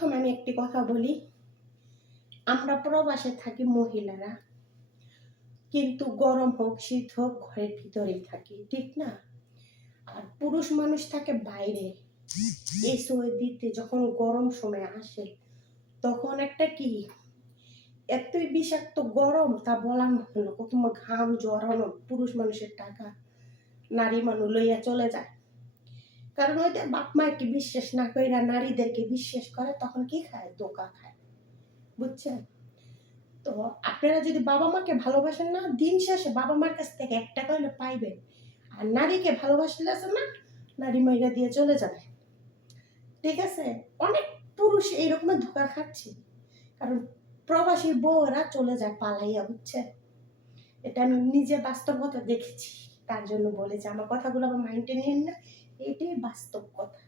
প্রথমে আমি একটি কথা বলি, আমরা প্রবাসে থাকি মহিলারা, কিন্তু গরম হোক শীত হোক ঘরের ভিতরেই থাকি, ঠিক না? আর পুরুষ মানুষ থাকে বাইরে। এই সৌদিতে যখন গরম সময় আসে তখন একটা কি এতই বিষাক্ত গরম তা বলার মতো না। কত ঘাম জড়ানো, পুরুষ মানুষের টাকা নারী মানুষ লইয়া চলে যায়। কারণ ওইটা বাপ মাকে বিশ্বাস না করে নারীদেরকে বিশ্বাস করে, তখন কি খায়? ধোঁকা খায়, বুঝছেন? তো আপনারা যদি বাবা মাকে ভালোবাসেন না, দিন শেষে বাবা মার কাছ থেকে 1 টাকা হলে পাইবেন। আর নারীকে ভালোবাসলে আছে না, নারী মাইরা দিয়ে চলে যাবে, ঠিক আছে? অনেক পুরুষ এইরকম ধোঁকা খাচ্ছে, কারণ প্রবাসী বউরা চলে যায় পালাইয়া, বুঝছেন? এটা আমি নিজে বাস্তবতা দেখেছি, তার জন্য বলেছি। আমার কথাগুলো আবার মাইন্ডে নিন না, এটাই বাস্তব কথা।